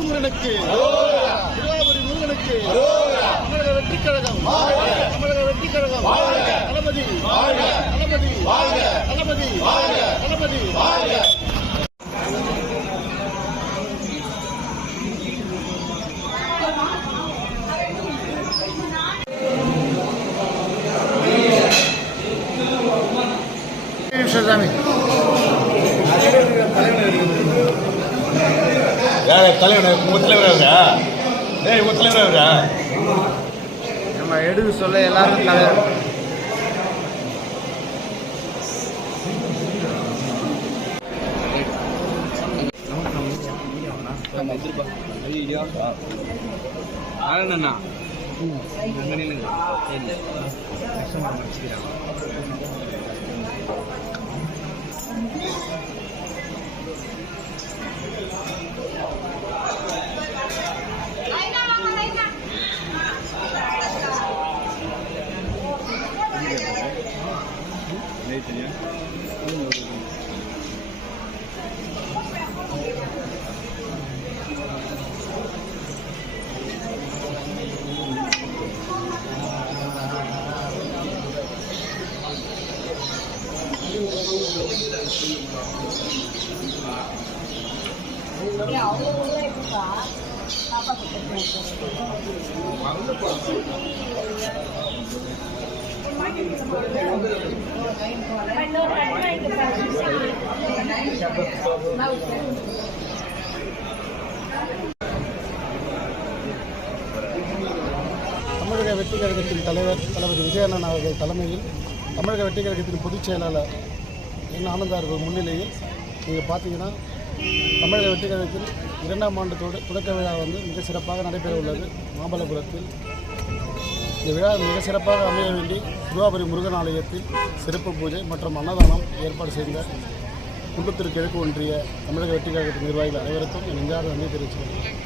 முருகனுக்கு திருவாபுரி முருகனுக்கு தமிழக வெற்றிக் கழகம் தமிழக வெற்றிக் கழகம் தளபதி தளபதி தளபதி தளபதி நம்ம எடுக்க சொல்ல எல்லாரும் தலைவர் தமிழக வெற்றிக் கழகத்தின் தலைவர் தளபதி விஜயண்ணன் அவர்கள் தலைமையில் தமிழக வெற்றிக் கழகத்தின் பொதுச் செயலாளர் என் ஆனந்தா அவர்கள் முன்னிலையில் நீங்கள் பார்த்தீங்கன்னா தமிழக வெற்றிக் கழகத்தில் 2ஆம் ஆண்டு தொடக்க விழா மிக சிறப்பாக நடைபெற உள்ளது. மாமல்லபுரத்தில் இந்த விழா மிக சிறப்பாக அமைய வேண்டி திருவாபுரி முருகன் ஆலயத்தில் சிறப்பு பூஜை மற்றும் அன்னதானம் ஏற்பாடு செய்த குன்றத்தூர் கிழக்கு ஒன்றிய தமிழக வெற்றிக் கழகத்தின் நிர்வாகிகள் அனைவருக்கும் நெஞ்சார்ந்த நன்றி தெரிவித்துள்ளேன்.